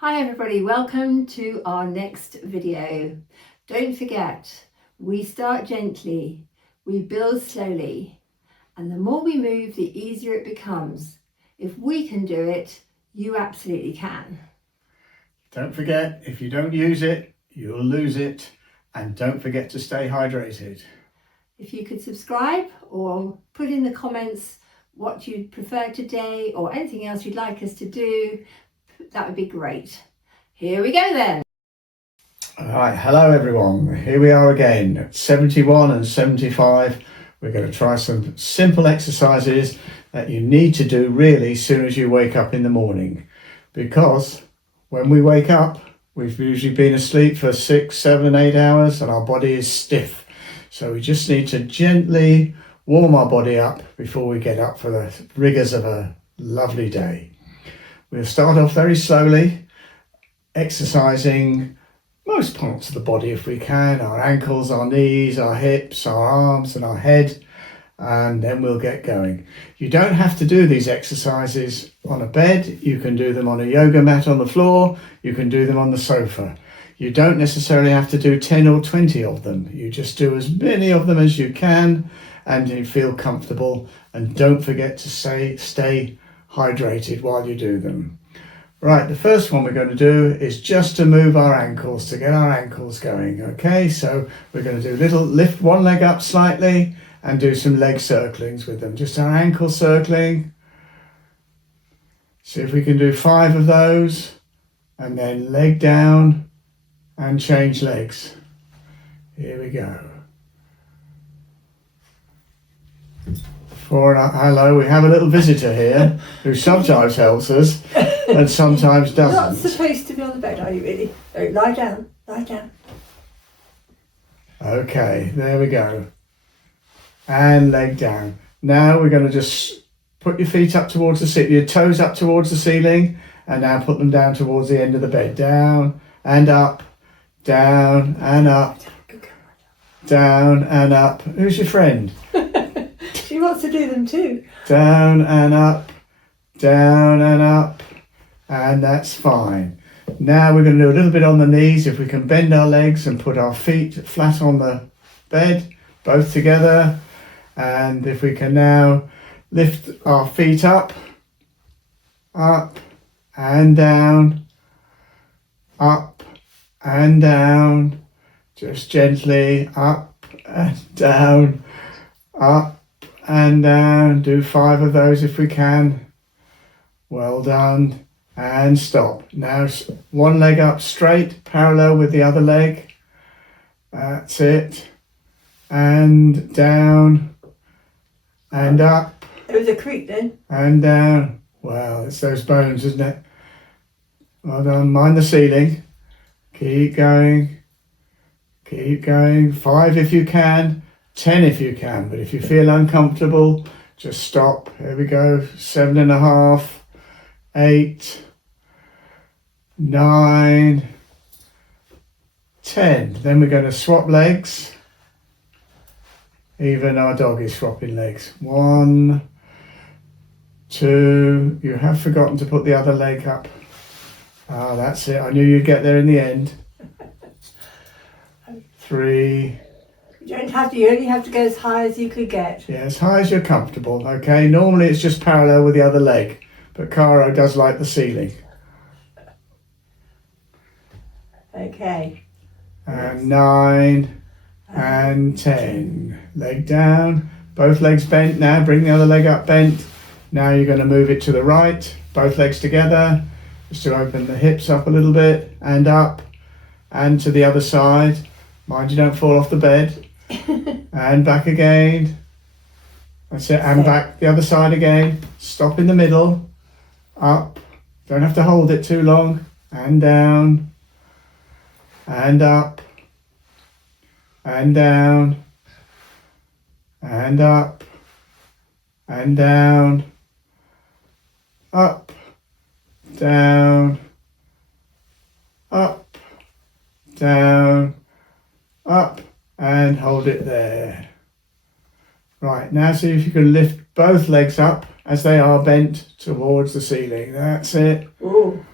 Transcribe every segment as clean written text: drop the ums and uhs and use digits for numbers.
Hi everybody, welcome to our next video. Don't forget, we start gently, we build slowly, and the more we move, the easier it becomes. If we can do it, you absolutely can. Don't forget, if you don't use it, you'll lose it. And don't forget to stay hydrated. If you could subscribe or put in the comments what you'd prefer today or anything else you'd like us to do, that would be great. Here we go then. Alright, hello everyone. Here we are again at 71 and 75. We're going to try some simple exercises that you need to do really as soon as you wake up in the morning. Because when we wake up, we've usually been asleep for 6, 7, 8 hours and our body is stiff. So we just need to gently warm our body up before we get up for the rigours of a lovely day. We'll start off very slowly, exercising most parts of the body if we can, our ankles, our knees, our hips, our arms and our head, and then we'll get going. You don't have to do these exercises on a bed. You can do them on a yoga mat on the floor. You can do them on the sofa. You don't necessarily have to do 10 or 20 of them. You just do as many of them as you can and you feel comfortable, and don't forget to stay hydrated while you do them. Right, the first one we're going to do is just to move our ankles, to get our ankles going. Okay, so we're going to do lift one leg up slightly and do some leg circlings with them. Just our ankle circling. See if we can do 5 of those, and then leg down and change legs. Here we go. Hello, we have a little visitor here who sometimes helps us and sometimes doesn't. You're not supposed to be on the bed, are you really? No, lie down, lie down. Okay, there we go. And leg down. Now we're going to just put your feet up towards the ceiling, your toes up towards the ceiling, and now put them down towards the end of the bed. Down and up, down and up, down and up. Who's your friend? She wants to do them too. Down and up, down and up, and that's fine. Now we're going to do a little bit on the knees. If we can bend our legs and put our feet flat on the bed, both together, and if we can now lift our feet up and down, up and down, just gently up and down, up and down. Do 5 of those if we can. Well done. And stop. Now one leg up straight, parallel with the other leg. That's it. And down and up. It was a creak then. And down. Well, it's those bones, isn't it? Well done. Mind the ceiling. Keep going. Keep going. 5 if you can. 10 if you can, but if you feel uncomfortable, just stop. Here we go. 7.5, 8, 9, 10. Then we're going to swap legs. Even our dog is swapping legs. 1, 2. You have forgotten to put the other leg up. Ah, that's it. I knew you'd get there in the end. 3. You only have to go as high as you could get. Yeah, as high as you're comfortable, okay? Normally it's just parallel with the other leg, but Karo does like the ceiling. Okay. And 9 and 10. Leg down, both legs bent now. Bring the other leg up bent. Now you're going to move it to the right, both legs together, just to open the hips up a little bit, and up, and to the other side. Mind you don't fall off the bed. And back again. That's it. And back the other side again. Stop in the middle. Up. Don't have to hold it too long. And down. And up. And down. And up. And down. Up. Down. Up. Down. Up. And hold it there. Right, now see if you can lift both legs up as they are bent towards the ceiling. That's it. Ooh.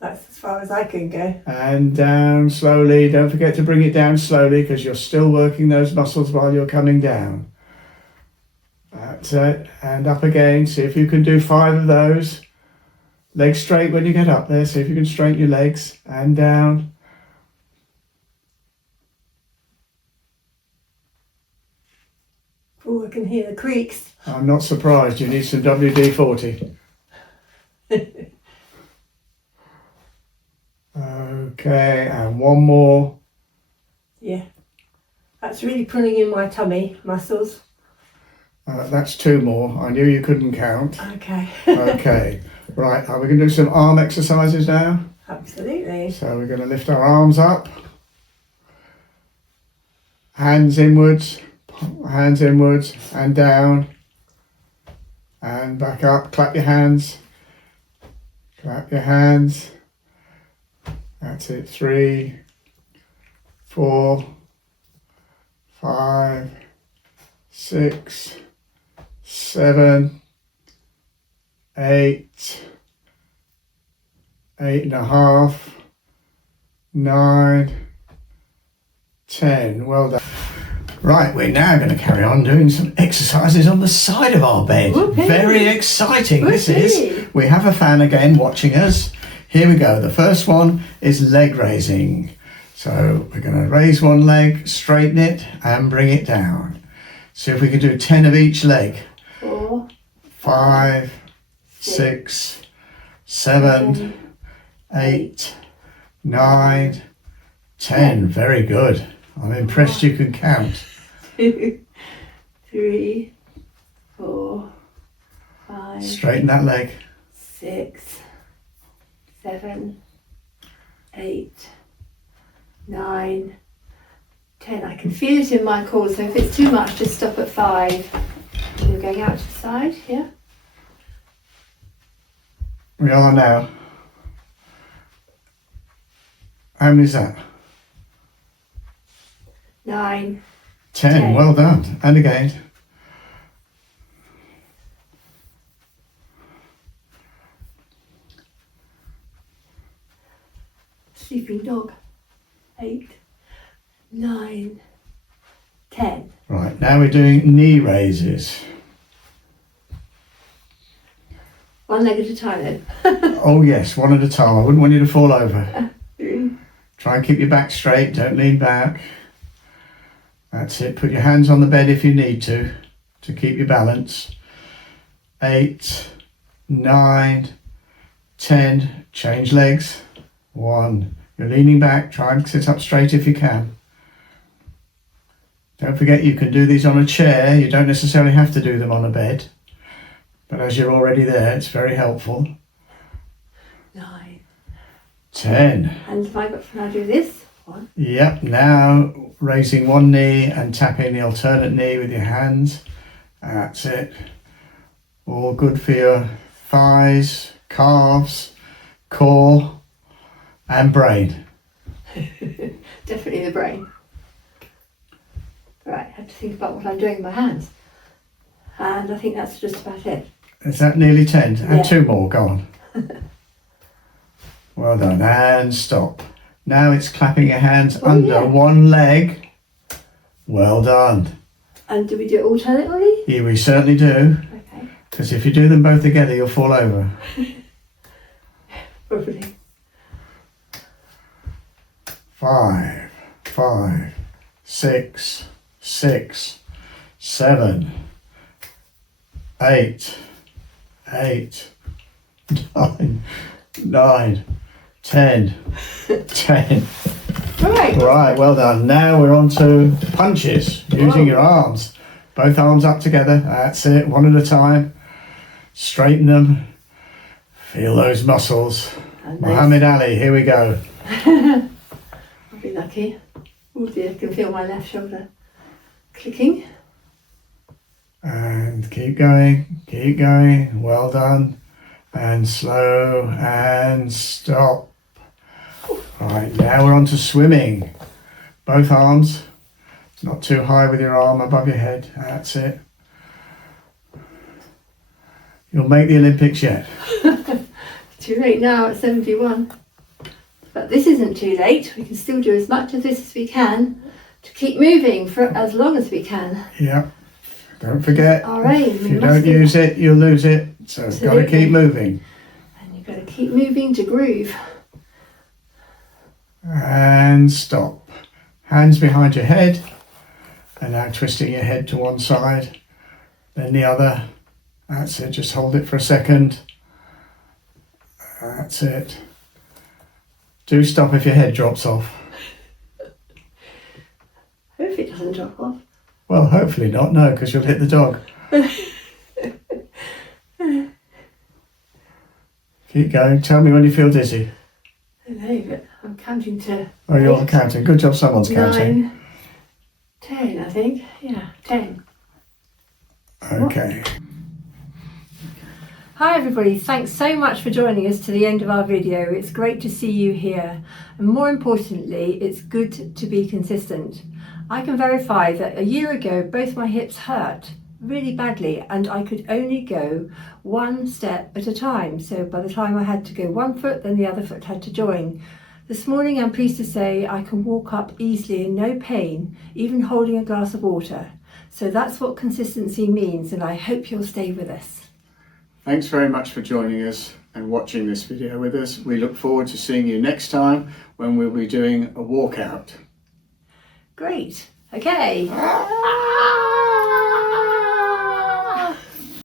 That's as far as I can go. And down slowly. Don't forget to bring it down slowly because you're still working those muscles while you're coming down. That's it. And up again. See if you can do 5 of those. Legs straight when you get up there. See if you can straighten your legs. And down. Oh, I can hear the creaks. I'm not surprised. You need some WD-40. Okay, and one more. Yeah. That's really pulling in my tummy muscles. That's 2 more. I knew you couldn't count. Okay. Okay. Right, are we going to do some arm exercises now? Absolutely. So we're going to lift our arms up. Hands inwards and down. And back up. Clap your hands. Clap your hands. That's it. 3, 4, 5, 6, 7, 8, 8.5, 9, 10. Well done. Right, we're now going to carry on doing some exercises on the side of our bed. Whoopee. Very exciting this Whoopee. is. We have a fan again watching us. Here we go. The first one is leg raising. So we're going to raise one leg, straighten it and bring it down. See if we can do 10 of each leg. 4, 5, 6, 7, 8, 9, 10. Very good. I'm impressed you can count. 2, 3, 4, 5, Straighten that leg. 6, 7, 8, 9, 10. I can feel it in my core, so if it's too much, just stop at 5. And you're going out to the side, yeah? We are now. How many is that? 9. 10. 10. Well done. And again. Sleeping dog. 8, 9, 10. Right, now we're doing knee raises. One leg at a time then. Oh yes, one at a time. I wouldn't want you to fall over. 3, Try and keep your back straight. Don't lean back. That's it. Put your hands on the bed if you need to keep your balance. 8, 9, 10. Change legs. 1. You're leaning back. Try and sit up straight if you can. Don't forget you can do these on a chair. You don't necessarily have to do them on a bed. But as you're already there, it's very helpful. 9. 10. And if I got now do this, 1. Yep, now raising one knee and tapping the alternate knee with your hands. That's it. All good for your thighs, calves, core and brain. Definitely the brain. Right, I have to think about what I'm doing with my hands. And I think that's just about it. Is that nearly 10? Yeah. And 2 more, go on. Well done, and stop. Now it's clapping your hands under yeah. one leg. Well done. And do we do it alternately? Yeah, we certainly do. Okay, Because if you do them both together, you'll fall over. probably. 5, 5, 6, 6, 7, 8, 8, 9, 9, 10, 10. Right. Right, well done. Now we're on to punches, using your arms. Both arms up together. That's it, one at a time. Straighten them. Feel those muscles. And Muhammad Ali, here we go. I'll be lucky. Oh dear, I can feel my left shoulder clicking. And keep going, keep going. Well done. And slow and stop. Right, now we're on to swimming. Both arms, not too high with your arm above your head. That's it. You'll make the Olympics yet. Too late now at 71. But this isn't too late. We can still do as much of this as we can to keep moving for as long as we can. Yeah. Don't forget, Our aim. if you don't use it, you'll lose it. So got to keep moving. And you've got to keep moving to groove. And stop. Hands behind your head. And now twisting your head to one side, then the other. That's it. Just hold it for a second. That's it. Do stop if your head drops off. Hope it doesn't drop off. Well, hopefully not, no, because you'll hit the dog. Keep going. Tell me when you feel dizzy. I know, but I'm counting to... Oh, you're counting. Good job someone's counting. 9, 10, I think. Yeah, 10. Okay. Hi everybody, thanks so much for joining us to the end of our video. It's great to see you here. And more importantly, it's good to be consistent. I can verify that a year ago, both my hips hurt really badly and I could only go one step at a time. So by the time I had to go one foot, then the other foot had to join. This morning, I'm pleased to say I can walk up easily in no pain, even holding a glass of water. So that's what consistency means, and I hope you'll stay with us. Thanks very much for joining us and watching this video with us. We look forward to seeing you next time when we'll be doing a walkout. Great. Okay.